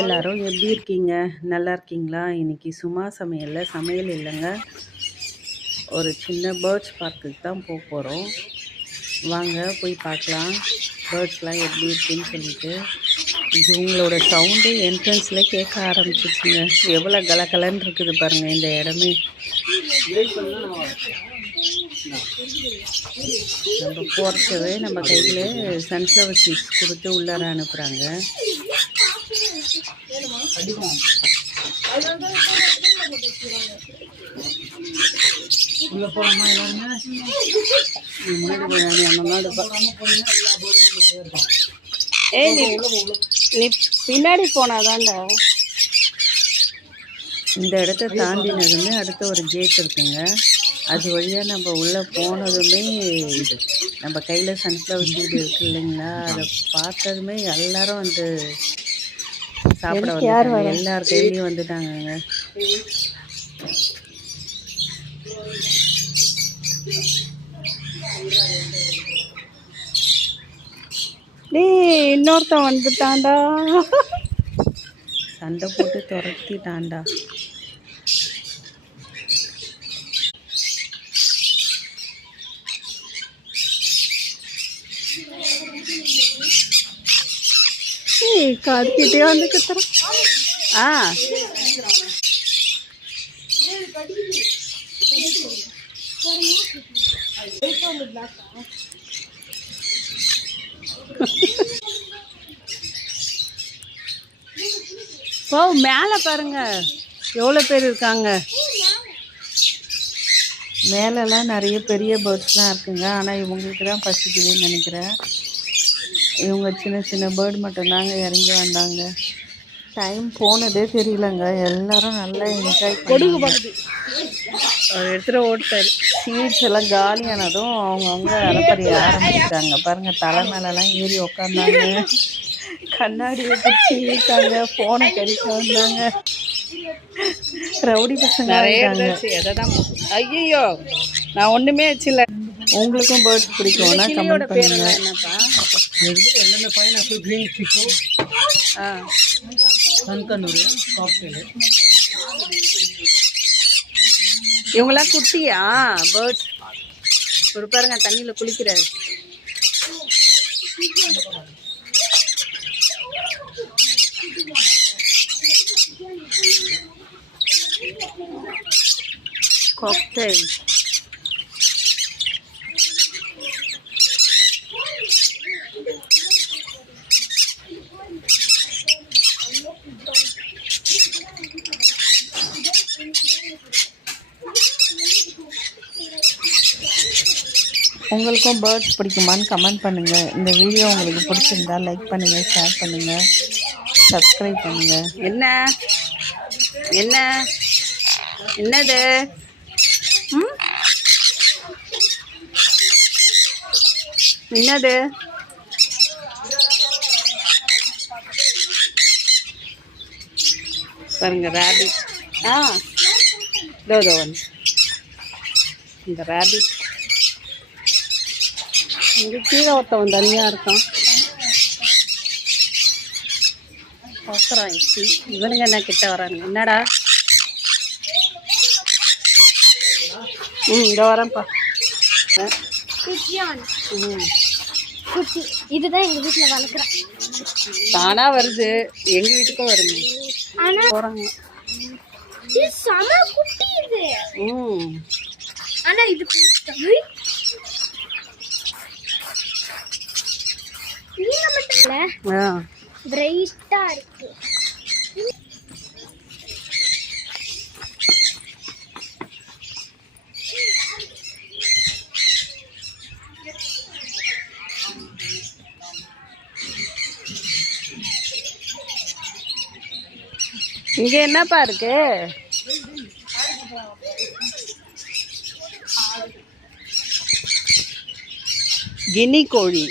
எல்லாரும் எப்படி இருக்கீங்க? நல்லா இருக்கீங்களா? இன்னைக்கு சும்மா சமையல் இல்லைங்க, ஒரு சின்ன பேர்ட்ஸ் பார்க்குக்கு தான் போகிறோம். வாங்க போய் பார்க்கலாம் பேர்ட்ஸ்லாம் எப்படி இருக்குன்னு சொல்லிட்டு. இவங்களோட சவுண்டு என்ட்ரன்ஸில் கேட்க ஆரம்பிச்சிச்சுங்க. எவ்வளோ கலகலன்னு இருக்குது பாருங்கள் இந்த இடமே. நம்ம போகிறச்சவே நம்ம கையில் சன்ஃப்ளவர் சீட்ஸ் கொடுத்து உள்ளார அனுப்புகிறாங்க. நீ பின்னாடி போனாதான்டா. இந்த இடத்த தாண்டினதுமே அடுத்த ஒரு கேட் இருக்குங்க. அது வழியாக நம்ம உள்ளே போனதுமே நம்ம கையில் சன்ஃப்ளவர் சீடு இருக்கு இல்லைங்களா, அதை பார்த்ததுமே எல்லாரும் வந்து சாப்பிட வந்துட்டாங்க. எல்லார் கையிலையும் வந்துட்டாங்கங்க. இன்னொருத்தன் வந்துட்டான்டா, சண்டை போட்டு துரத்திட்டான்டா. காத்துக்கிட்டே வந்து கத்துறான். ஓ மேலே பாருங்க எவ்வளோ பேர் இருக்காங்க. மேலெல்லாம் நிறைய பெரிய பேர்ட்ஸ்லாம் இருக்குங்க. ஆனால் இவங்களுக்கு தான் பசிக்குதுன்னு நினைக்கிறேன். இவங்க சின்ன சின்ன பேர்டு மட்டும்தாங்க இறங்கி வந்தாங்க. டைம் போனதே தெரியலங்க. எல்லாரும் நல்லா என்ஜாய் பண்ணி ஒரு இடத்துல ஓட்டார். சீட்ஸ் எல்லாம் காலியானதும் அவங்கவுங்க அலப்பறிய ஆரம்பிச்சிட்டாங்க. பாருங்கள் தலை மேலெல்லாம் ஏறி உக்காந்தாங்க, கண்ணாடியை பிடிச்சி இழுத்தாங்க, ஃபோனை கடிக்க வந்தாங்க. ரவுடி பசங்க எதான். ஐயோ நான் ஒன்றுமே வச்சுல. உங்களுக்கும் பேர்ட்ஸ் பிடிக்கும்னா கமெண்ட் பண்ணுங்க. என்னப்பா என்னென்ன பைனாப்பிள், கிரீன் ஃபிஷ், கண்கண்ணூர், காக்டெயில். இவங்களாம் குட்டியா பேர்ட்ஸ்? ஒரு பாருங்க தண்ணியில் குளிக்கிறாரு. காக்டெயில் உங்களுக்கும் பேர்ட்ஸ் பிடிக்குமான்னு கமெண்ட் பண்ணுங்கள். இந்த வீடியோ உங்களுக்கு பிடிச்சிருந்தா லைக் பண்ணுங்கள், ஷேர் பண்ணுங்கள், சப்ஸ்கிரைப் பண்ணுங்கள். என்னது என்னது பாருங்க ரேபிட். இதோ இந்த ரேபிட் இங்கே கீழே ஒருத்தவன் தனியாக இருக்கான். பார்க்குறான் இவனுங்க என்ன கிட்ட வரானுங்க. என்னடா இதோ வரேன்ப்பா. இதுதான் எங்கள் வீட்டில் வளர்க்குறேன். தானாக வருது, எங்கள் வீட்டுக்கும் வருமே. போகிறாங்க. ஆனால் இது பிரைட்டா இருக்கு. இங்க என்னப்பா இருக்கு? கினி கோழி.